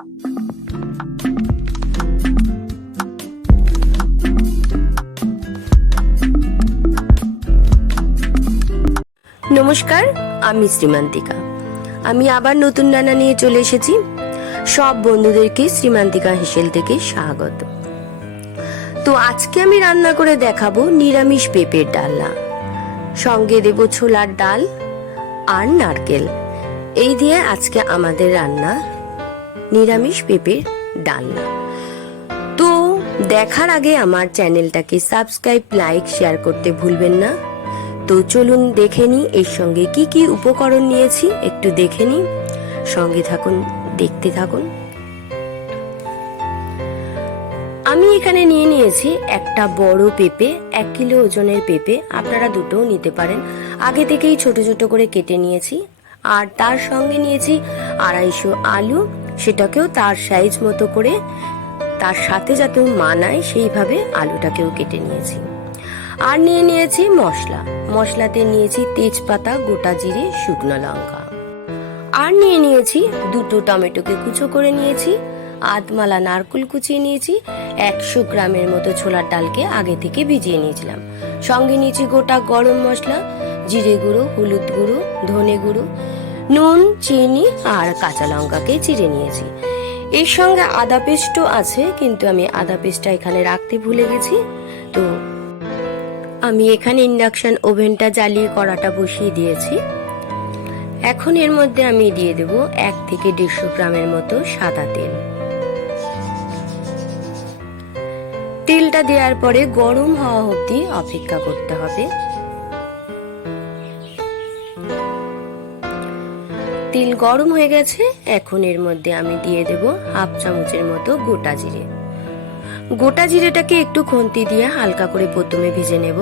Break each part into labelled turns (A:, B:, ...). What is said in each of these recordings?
A: নমস্কার, আমি শ্রীমান্তিকা। আমি আবার নতুন রান্না নিয়ে চলে এসেছি। সব বন্ধুদেরকে শ্রীমান্তিকা হেসেল থেকে স্বাগত। তো আজকে আমি রান্না করে দেখাবো নিরামিষ পেঁপের ডালনা। সঙ্গে দেব ছোলার ডাল আর নারকেল। এই দিয়ে আজকে আমাদের রান্না নিরামিষ পেঁপের ডালনা। তো দেখার আগে আমার চ্যানেলটাকে সাবস্ক্রাইব, লাইক, শেয়ার করতে ভুলবেন না। তো চলুন দেখে নিই এর সঙ্গে কি কি উপকরণ নিয়েছি, একটু দেখে নিই। সঙ্গে থাকুন, দেখতে থাকুন। আমি এখানে নিয়ে নিয়েছি একটা বড় পেঁপে, এক কিলো ওজনের পেঁপে। আপনারা দুটোও নিতে পারেন। আগে থেকেই ছোট ছোট করে কেটে নিয়েছি। আর তার সঙ্গে নিয়েছি আড়াইশো আলু সেটাকেও তার সাইজ মতো করে তার সাথে যাতে মানায়, সেইভাবে আলুটাকেও কেটে নিয়েছি। আর নিয়ে নিয়েছি মশলা। মশলাতে নিয়েছি তেজপাতা, গোটা জিরে, শুকনো লঙ্কা। আর নিয়ে নিয়েছি দুটো টমেটোকে কুচো করে নিয়েছি, আধমালা নারকুল কুচিয়ে নিয়েছি, একশো গ্রামের মতো ছোলার ডালকে আগে থেকে ভিজিয়ে নিয়েছিলাম। সঙ্গে নিয়েছি গোটা গরম মশলা, জিরে গুঁড়ো, হলুদ গুঁড়ো, ধনে গুঁড়ো নুন, চিনি আর কাঁচা লঙ্কাকে চিড়ে নিয়েছি। এর সঙ্গে আদা পেস্টও আছে, কিন্তু আমি আদা পেস্টটা এখানে রাখতে ভুলে গেছি। তো আমি এখানে ইন্ডাকশন ওভেনটা জ্বালিয়ে কড়াটা বসিয়ে দিয়েছি। এখন এর মধ্যে আমি দিয়ে দেব এক থেকে দেড়শো গ্রামের মতো সাদা তেল। তেলটা দেওয়ার পরে গরম হওয়া অবধি অপেক্ষা করতে হবে। তেল গরম হয়ে গেছে, এখন এর মধ্যে আমি দিয়ে দেব হাফ চামচের মতো গোটা জিরে। গোটা জিরেটাকে একটু খুন্তি দিয়ে হালকা করে প্রথমে ভেজে নেব।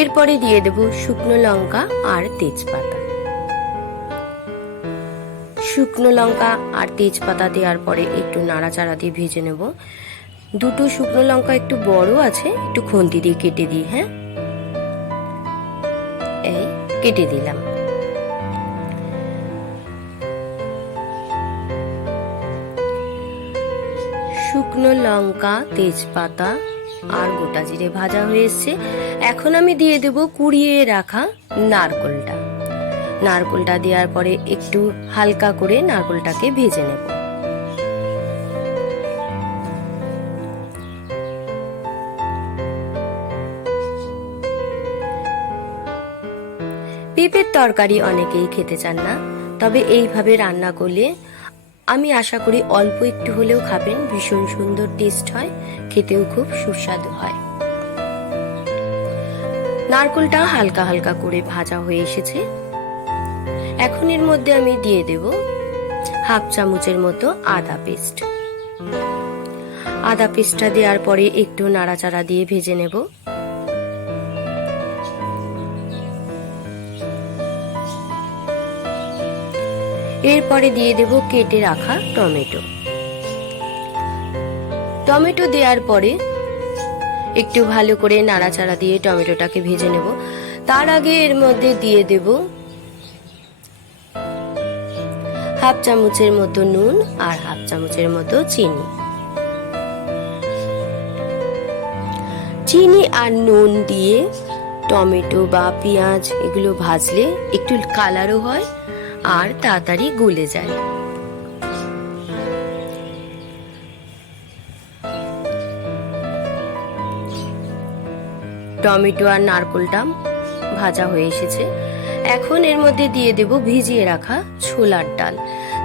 A: এরপরে দিয়ে দেব শুকনো লঙ্কা আর তেজপাতা। শুকনো লঙ্কা আর তেজপাতা দেওয়ার পরে একটু নাড়াচাড়া দিয়ে ভেজে নেব। দুটো শুকনো লঙ্কা একটু বড় আছে, একটু খুন্তি দিয়ে কেটে দিই হ্যাঁ? কেটে দিলাম। শুকনো লঙ্কা, তেজপাতা আর গোটা জিরে ভাজা হয়ে এখন আমি দিয়ে দেব কুড়িয়ে রাখা নারকোলটা। নারকোলটা দেওয়ার পরে একটু হালকা করে নারকোলটাকে ভেজে নেব। তরকারি অনেকেই খেতে চান না, তবে এইভাবে রান্না করলে আমি আশা করি অল্প একটু হলেও খাবেন, ভীষণ সুন্দর টেস্ট হয়, খেতেও খুব সুস্বাদু হয়। নারকোলটা হালকা হালকা করে ভাজা হয়ে এসেছে। এখন এর মধ্যে আমি দিয়ে দেব হাফ চামচের মতো আদা পেস্ট আদা পেস্টটা দেওয়ার পরে একটু নাড়াচাড়া দিয়ে ভেজে নেব। এরপরে দিয়ে দেব কেটে রাখা টমেটো। টমেটো দেওয়ার পরে একটু ভালো করে নাড়াচাড়া দিয়ে টমেটোটাকে ভেজে নেব। তার আগে এর মধ্যে দিয়ে দেব হাফ চামচের মতো নুন আর হাফ চামচের মতো চিনি। চিনি আর নুন দিয়ে টমেটো বা পেঁয়াজ এগুলো ভাজলে একটু কালারও হয় আর তাড়াতাড়ি গলে যায়। টমেটো আর নারকোলটা ভাজা হয়ে এসেছে। এখন এর মধ্যে দিয়ে দেব ভিজিয়ে রাখা ছোলার ডাল।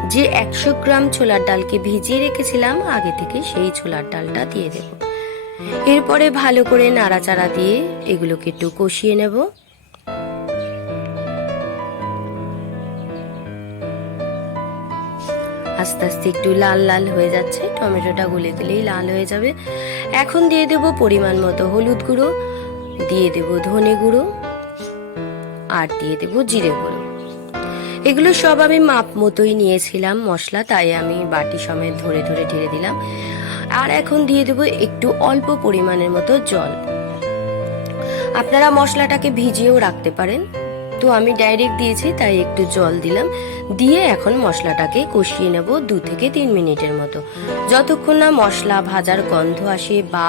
A: যে একশো গ্রাম ছোলার ডালকে ভিজিয়ে রেখেছিলাম, আগে থেকে সেই ছোলার ডালটা দিয়ে দেব। এরপরে ভালো করে নাড়াচাড়া দিয়ে এগুলোকে একটু কষিয়ে নেব। আস্তে আস্তে একটু লাল লাল হয়ে যাচ্ছে, টমেটোটা গলে গেলেই লাল হয়ে যাবে। এখন দিয়ে দেব পরিমাণ মতো হলুদ গুঁড়ো, দিয়ে দেব ধনে গুঁড়ো, আর দিয়ে দেব জিরে গুঁড়ো। এগুলো সব আমি মাপ মতোই নিয়েছিলাম মশলা, তাই আমি বাটি সমেত ধরে ধরে ঢেলে দিলাম। আর এখন দিয়ে দেব একটু অল্প পরিমাণের মতো জল। আপনারা মশলাটাকে ভিজিয়েও রাখতে পারেন। যেহেতু আমি ডাইরেক্ট দিয়েছি, তাই একটু জল দিলাম। দিয়ে এখন মশলাটাকে কষিয়ে নেব দু থেকে তিন মিনিটের মতো। যতক্ষণ না মশলা ভাজার গন্ধ আসে বা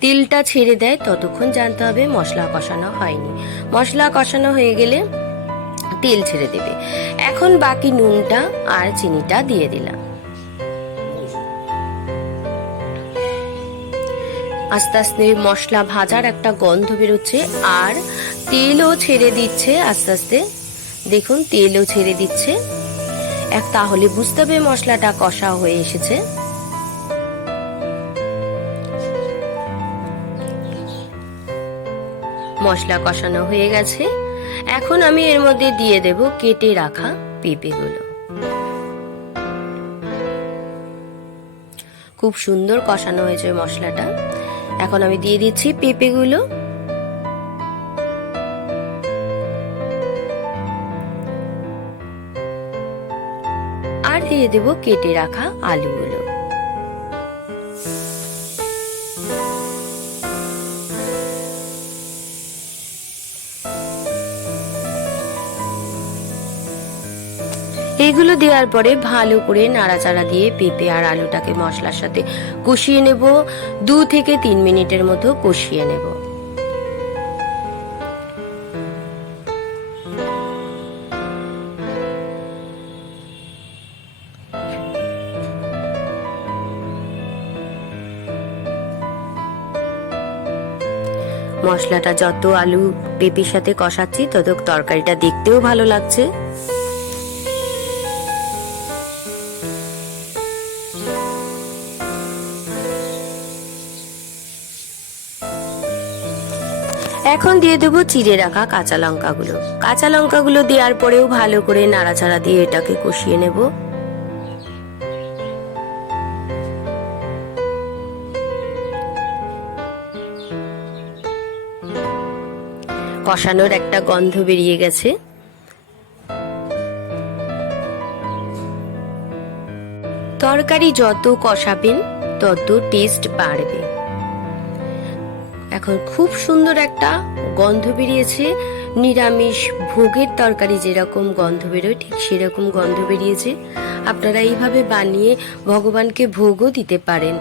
A: তেলটা ছেড়ে দেয়, ততক্ষণ জানতে হবে মশলা কষানো হয়নি। মশলা কষানো হয়ে গেলে তেল ছেড়ে দেবে। এখন বাকি নুনটা আর চিনিটা দিয়ে দিলাম। আস্তে আস্তে মশলা ভাজার একটা গন্ধ বেরোচ্ছে আর তেলও ছেড়ে দিচ্ছে আস্তে আস্তে। দেখুন, তেলও ছেড়ে দিচ্ছে। এক তাহলে বুঝতে হবে মশলাটা কষা হয়ে এসেছে। মশলা কষানো হয়ে গেছে। এখন আমি এর মধ্যে দিয়ে দেব কেটে রাখা পেঁপেগুলো। খুব সুন্দর কষানো হয়েছে মশলাটা। এখন আমি দিয়ে দিচ্ছি পেঁপেগুলো। আর দিয়ে দেব কেটে রাখা আলুগুলো। এগুলো দেওয়ার পরে ভালো করে নাড়াচাড়া দিয়ে পেঁপে আর আলুটাকে মশলার সাথে কষিয়ে নেব। দু থেকে তিন মিনিটের মতো কষিয়ে নেব। মশলাটা যত আলু পেঁপের সাথে কষাচ্ছি তত তরকারিটা দেখতেও ভালো লাগছে। এখন দিয়ে দেবো চিড়ে রাখা কাঁচা লঙ্কাগুলো। কাঁচা লঙ্কাগুলো দেওয়ার পরেও ভালো করে নাড়াচাড়া দিয়ে এটাকে কষিয়ে নেব। কষানোর একটা গন্ধ বেরিয়ে গেছে। তরকারি যত কষাবেন, তত টেস্ট বাড়বে। এখন খুব সুন্দর একটা গন্ধ বেরিয়েছে। নিরামিষ ভোগের তরকারি যেরকম গন্ধ বেরোয়, ঠিক সেরকম গন্ধ বেরিয়েছে। আপনারা এইভাবে বানিয়ে ভগবানকে ভোগও দিতে পারেন।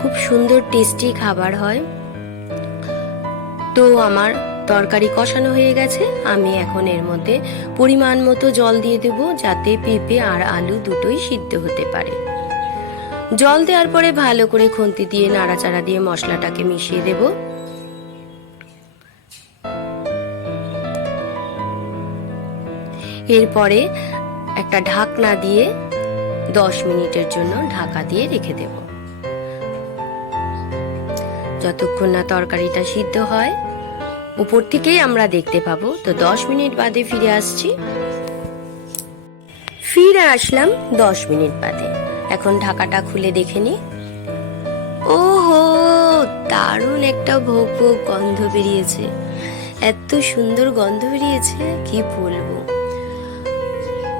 A: খুব সুন্দর, টেস্টি খাবার হয়। তো আমার তরকারি কষানো হয়ে গেছে। আমি এখন এর মধ্যে পরিমাণ মতো জল দিয়ে দেব যাতে পেঁপে আর আলু দুটোই সিদ্ধ হতে পারে। জল দেওয়ার পরে ভালো করে খুন্তি দিয়ে নাড়াচাড়া দিয়ে মশলাটাকে মিশিয়ে দেব। এরপরে একটা ঢাকনা দিয়ে দশ মিনিটের জন্য ঢাকা দিয়ে রেখে দেব। যতক্ষণ না তরকারিটা সিদ্ধ হয়, উপর থেকেই আমরা দেখতে পাবো। তো দশ মিনিট বাদে ফিরে আসছি। ফিরে আসলাম দশ মিনিট বাদে। এখন ঢাকাটা খুলে দেখে নি। ওহো, দারুণ একটা ভোগ ভোগ গন্ধ বেরিয়েছে। এত সুন্দর গন্ধ বেরিয়েছে, কি বলব?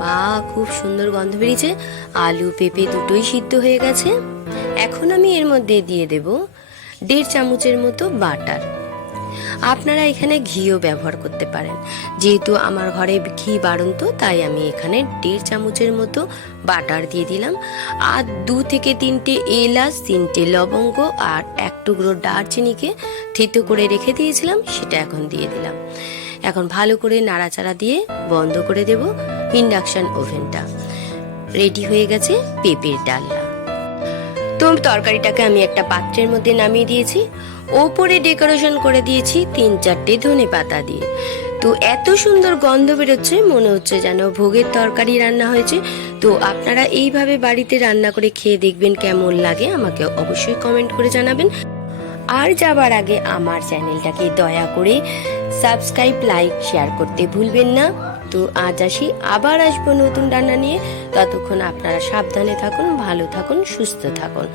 A: বা, খুব সুন্দর গন্ধ বেরিয়েছে। আলু, পেঁপে দুটোই সিদ্ধ হয়ে গেছে। এখন আমি এর মধ্যে দিয়ে দেব দেড় চামচের মতো বাটার। আপনারা এখানে ঘিও ব্যবহার করতে পারেন। যেহেতু আমার ঘরে ঘি বাড়ন্ত, তাই আমি এখানে দেড় চামচের মতো বাটার দিয়ে দিলাম। আর দু থেকে তিনটে এলাচ, তিনটে লবঙ্গ আর এক টুকরো দারচিনিকে থেতো করে রেখে দিয়েছিলাম, সেটা এখন দিয়ে দিলাম। এখন ভালো করে নাড়াচাড়া দিয়ে বন্ধ করে দেব ইন্ডাকশন ওভেনটা। রেডি হয়ে গেছে পেঁপের ডালনা। তো তরকারিটাকে আমি একটা পাত্রের মধ্যে নামিয়ে দিয়েছি। ওপরে ডেকোরেশন করে দিয়েছি তিন চারটে ধনে পাতা দিয়ে। তো এত সুন্দর গন্ধ বেরোচ্ছে, মনে হচ্ছে যেন ভোগের তরকারি রান্না হয়েছে। তো আপনারা এইভাবে বাড়িতে রান্না করে খেয়ে দেখবেন কেমন লাগে, আমাকে অবশ্যই কমেন্ট করে জানাবেন। আর যাবার আগে আমার চ্যানেলটাকে দয়া করে সাবস্ক্রাইব লাইক শেয়ার করতে ভুলবেন না। তো আজ আসি, আবার আসব নতুন রান্না নিয়ে। ততক্ষণ আপনারা সাবধানে থাকুন, ভালো থাকুন, সুস্থ থাকুন।